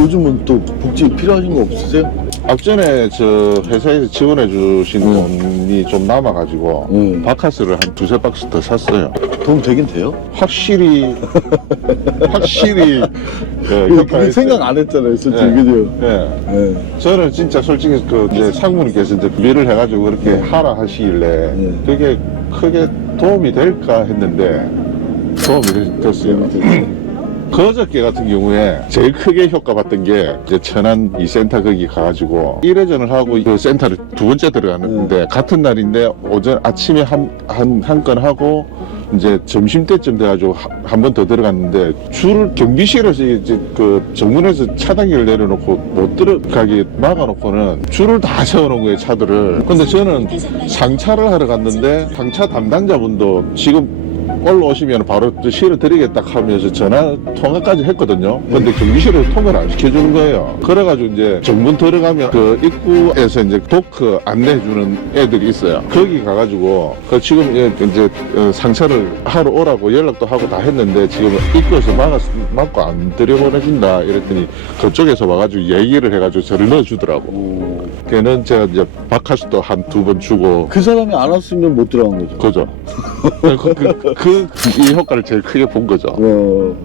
요즘은 또 복지 필요하신 거 없으세요? 앞전에 저 회사에서 지원해 주신 음. 돈이 좀 남아가지고 음. 바카스를 한 두세 박스 더 샀어요. 도움 되긴 돼요? 확실히 확실히 예, 그 효과가 있어요. 생각 안 했잖아요, 솔직히. 네. 그죠? 예. 네. 저는 진짜 솔직히 그 이제 상무님께서 이제 일을 해가지고 그렇게 하라 하시길래 네. 그게 크게 도움이 될까 했는데 도움이 됐- 됐어요. 그저께 같은 경우에 제일 크게 효과 봤던 게 이제 천안 이 센터 거기 가가지고 1회전을 하고 그 센터를 두 번째 들어갔는데 같은 날인데 오전 아침에 한 한 한 건 하고 이제 점심 때쯤 돼가지고 한 번 더 들어갔는데 줄을 경비실에서 이제 그 정문에서 차단기를 내려놓고 못 들어가게 막아놓고는 줄을 다 세워놓은 거예요 차들을. 근데 저는 상차를 하러 갔는데 상차 담당자분도 지금 올라오시면 바로 실어 드리겠다 하면서 전화 통화까지 했거든요. 근데 경비실에서 통화를 안 시켜주는 거예요. 그래가지고 이제 정문 들어가면 그 입구에서 이제 도크 안내해주는 애들이 있어요. 거기 가가지고 그 지금 예, 이제 어, 상처를 하러 오라고 연락도 하고 다 했는데 지금 입구에서 막았, 막고 안 들여보내준다 이랬더니 그쪽에서 와가지고 얘기를 해가지고 저를 넣어주더라고. 걔는 제가 이제 바카스도 한 두 번 주고 그 사람이 안 왔으면 못 들어간 거죠. 그죠. 그, 그, 그, 이 효과를 제일 크게 본 거죠. 어,